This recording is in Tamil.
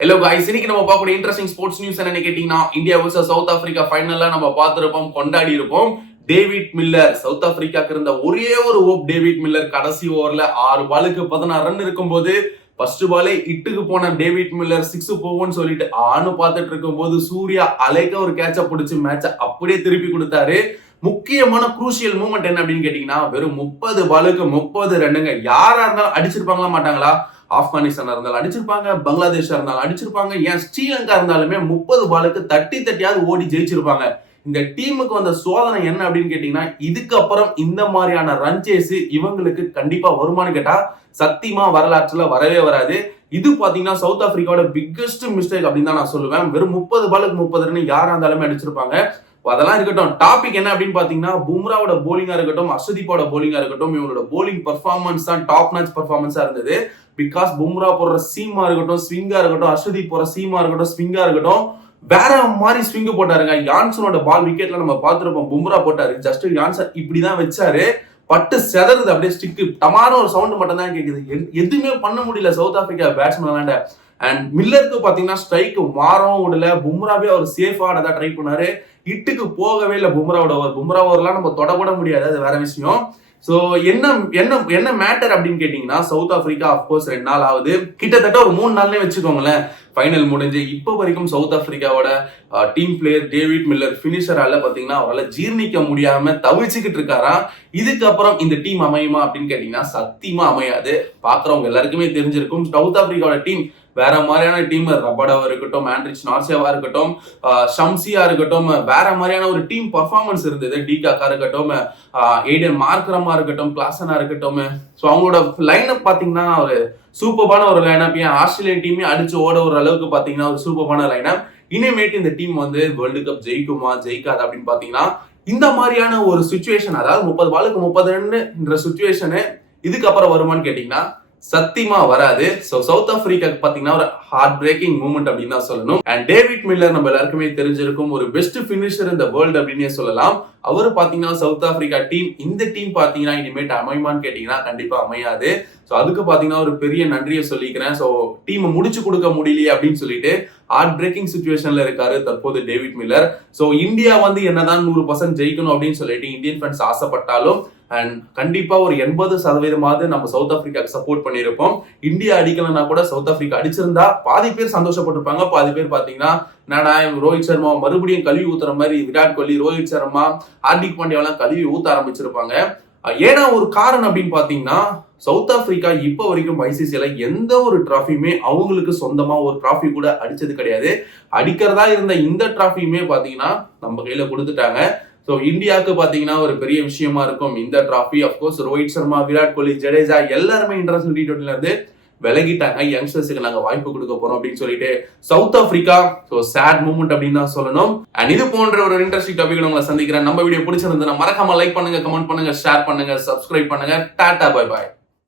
ஹலோ गाइस, இன்னைக்கு நம்ம பார்க்கக்கூடிய இன்ட்ரஸ்டிங் ஸ்போர்ட்ஸ் நியூஸ் என்னன்னு கேட்டீங்கன்னா, இந்தியா vs சவுத் ஆப்பிரிக்கா ஃபைனல்ல நம்ம பார்த்திருப்போம், கொண்டாடி இருப்போம். டேவிட் மில்லர் சவுத் ஆப்பிரிக்காக்கு இருந்த ஒரே ஒரு ஹோப். டேவிட் மில்லர் கடைசி ஓவர்ல 6 பாலுக்கு 16 ரன் இருக்கும்போது ஃபர்ஸ்ட் பாலே இட்டுக்கு போன டேவிட் மில்லர் 6 போகும்னு சொல்லிட்டு ஆணு பார்த்துட்டு இருக்கும்போது சூர்யா அலைக்க ஒரு கேட்ச பிடிச்சி மேட்சை அப்படியே திருப்பி கொடுத்தாரு. முக்கியமான குரூசியல் மூமெண்ட் என்ன அப்படின்னு கேட்டீங்கன்னா, வெறும் 30 பாலுக்கு 30 ரன்னுங்க. யாரா இருந்தாலும் அடிச்சிருப்பாங்களா மாட்டாங்களா? ஆப்கானிஸ்தான் இருந்தாலும் அடிச்சிருப்பாங்க, பங்களாதேஷா இருந்தாலும் அடிச்சிருப்பாங்க, ஏன் ஸ்ரீலங்கா இருந்தாலுமே 30 பாலுக்கு தட்டியாவது ஓடி ஜெயிச்சிருப்பாங்க. இந்த டீமுக்கு வந்த சோதனை என்ன அப்படின்னு கேட்டீங்கன்னா, இதுக்கப்புறம் இந்த மாதிரியான ரன் சேஸ் இவங்களுக்கு கண்டிப்பா வருமானு கேட்டா சத்தியமா வரலாற்றுல வரவே வராது. இது பாத்தீங்கன்னா சவுத் ஆப்பிரிக்காவோட பிக்கஸ்ட் மிஸ்டேக் அப்படின்னு தான் நான் சொல்லுவேன். வெறும் 30 பாலுக்கு 30 ரன் யாரா இருந்தாலுமே அடிச்சிருப்பாங்க. அதெல்லாம் இருக்கட்டும். டாபிக் என்ன அப்படின்னு பாத்தீங்கன்னா, பும்ராவோட போலிங்கா இருக்கட்டும், அர்ஷதீப்போட போலிங்கா இருக்கட்டும், இவங்களோட போலிங் பர்ஃபார்மன்ஸ் தான் டாப் நாச் பர்ஃபார்மன்ஸா இருந்தது. பிகாஸ் பும்ரா போடுற சீமா இருக்கட்டும், ஸ்விங்கா இருக்கட்டும், அர்ஷதீப் போற சீமா இருக்கட்டும், ஸ்விங்கா இருக்கட்டும், வேற மாதிரி ஸ்விங் போட்டாருங்க. யான்சனோட பால் விக்கெட்ல நம்ம பார்த்திருப்போம். பும்ரா போட்டாரு, ஜஸ்ட் யான்சன் இப்படிதான் வச்சாரு, பட்டு செதறுது அப்படியே ஸ்டிக். டமான ஒரு சவுண்ட் மட்டும் தான் கேக்குது. எதுவுமே பண்ண முடியல சவுத் ஆப்பிரிக்கா பேட்ஸ்மேன். அண்ட் மில்லருக்கு பாத்தீங்கன்னா ஸ்ட்ரைக் மாறவும் விடல. பும்ராவே அவர் சேஃப் ஆடதான் ட்ரை பண்ணாரு. இட்டுக்கு போகவே இல்லை பும்ராவோட ஓவர். பும்ரா ஓவர்லாம் நம்ம தொடக்கூட முடியாது, அது வேற விஷயம். சோ என்ன என்ன என்ன மேட்டர் அப்படின்னு கேட்டீங்கன்னா, சவுத் ஆப்பிரிக்கா அப்கோர்ஸ் 2 நாள் ஆகுது, கிட்டத்தட்ட ஒரு 3 நாள்னே வச்சுக்கோங்களேன் ஃபைனல் முடிஞ்சு. இப்போ வரைக்கும் சவுத் ஆப்பிரிக்காவோட டீம் பிளேயர் டேவிட் மில்லர் பினிஷரால பாத்தீங்கன்னா அவரால் ஜீர்ணிக்க முடியாம தவிச்சுக்கிட்டு இருக்காராம். இதுக்கப்புறம் இந்த டீம் அமையுமா அப்படின்னு கேட்டீங்கன்னா சத்தியமா அமையாது. பாக்குறவங்க எல்லாருக்குமே தெரிஞ்சிருக்கும், சவுத் ஆப்பிரிக்காவோட டீம் வேற மாதிரியான டீம். ரபடாவா இருக்கட்டும், ஆண்ட்ரிச் நார்சியாவா இருக்கட்டும், ஷம்சியா இருக்கட்டும், வேற மாதிரியான ஒரு டீம் பர்ஃபார்மன்ஸ் இருந்தது. டிகாக்கா இருக்கட்டும், ஏடன் மார்க்ரமா இருக்கட்டும், கிளாசனா இருக்கட்டும். ஸோ அவங்களோட லைனப் பாத்தீங்கன்னா ஒரு சூப்பரான ஒரு லைனப். ஏன் ஆஸ்திரேலியன் டீமே அடிச்சு ஓட ஒரு அளவுக்கு பாத்தீங்கன்னா ஒரு சூப்பரான லைனப். இனிமேட்டு இந்த டீம் வந்து வேர்ல்டு கப் ஜெயிக்குமா ஜெயிக்காது அப்படின்னு பாத்தீங்கன்னா, இந்த மாதிரியான ஒரு சுச்சுவேஷன், அதாவது 30 பாலுக்கு 30 ரன் சுச்சுவேஷனு இதுக்கப்புறம் வருமானு கேட்டீங்கன்னா சத்தியமா வராது. சோ சவுத் ஆப்பிரிக்காக்கு பாத்தீங்கன்னா ஒரு ஹார்ட் பிரேக்கிங் மூமெண்ட் அப்படின்னு தான் சொல்லணும். அண்ட் டேவிட் மில்லர் நம்ம எல்லாருக்குமே தெரிஞ்சிருக்கும், ஒரு பெஸ்ட் பினிஷர் இந்த வேர்ல்டு அப்படின்னே சொல்லலாம். அவரு பாத்தீங்கன்னா சவுத் ஆப்பிரிக்கா டீம், இந்த டீம் பாத்தீங்கன்னா இனிமேட்டு அமையுமான்னு கேட்டீங்கன்னா கண்டிப்பா அமையாது. சோ அதுக்கு பாத்தீங்கன்னா ஒரு பெரிய நன்றியை சொல்லிக்கிறேன். சோ டீம் முடிச்சு கொடுக்க முடியலையே அப்படின்னு சொல்லிட்டு ஹார்ட் பிரேக்கிங் சிச்சுவேஷன்ல இருக்காரு தற்போது டேவிட் மில்லர். சோ இந்தியா வந்து என்னதான் 100% ஜெயிக்கணும் அப்படின்னு சொல்லிட்டு இந்தியன் ஃபேன்ஸ் ஆசைப்பட்டாலும் அண்ட் கண்டிப்பா ஒரு 80% நம்ம சவுத் ஆப்பிரிக்காக்கு சப்போர்ட் பண்ணிருப்போம். இந்தியா அடிக்கலன்னா கூட சவுத் ஆப்பிரிக்கா அடிச்சிருந்தா பாதி பேர் சந்தோஷப்பட்டிருப்பாங்க, பாதி பேர் பாத்தீங்கன்னா என்னடா ரோஹித் சர்மா மறுபடியும் கழுவி ஊத்துற மாதிரி, விராட் கோலி, ரோஹித் சர்மா, ஹார்திக் பாண்டியாவெல்லாம் கழுவி ஊத்த ஆரம்பிச்சிருப்பாங்க. ஏன்னா ஒரு காரணம் அப்படின்னு பாத்தீங்கன்னா, சவுத் ஆப்பிரிக்கா இப்ப வரைக்கும் ஐசிசில எந்த ஒரு டிராஃபியுமே அவங்களுக்கு சொந்தமா ஒரு டிராஃபி கூட அடிச்சது கிடையாது. அடிக்கிறதா இருந்த இந்த டிராஃபியுமே பாத்தீங்கன்னா நம்ம கையில கொடுத்துட்டாங்க. ஸோ இந்தியாவுக்கு பாத்தீங்கன்னா ஒரு பெரிய விஷயமா இருக்கும் இந்த டிராஃபி. அப்கோர்ஸ் ரோஹித் சர்மா, விராட் கோலி, ஜடேஜா எல்லாருமே இன்டர்நேஷனல் T20ல இருந்து விலகிட்டாங்க. யங்ஸ்டர்ஸுக்கு நாங்க வாய்ப்பு கொடுக்க போறோம் அப்படின்னு சொல்லிட்டு South Africa. So sad moment அப்படின்னு தான் சொல்லணும். அண்ட் இது போன்ற ஒரு இன்ட்ரெஸ்டிங் டாபிக் உங்களை சந்திக்கிறேன். நம்ம வீடியோ பிடிச்சிருந்தா மறக்காம லைக் பண்ணுங்க, கமெண்ட் பண்ணுங்க, ஷேர் பண்ணுங்க, சப்ஸ்கிரைப் பண்ணுங்க. Tata, bye bye.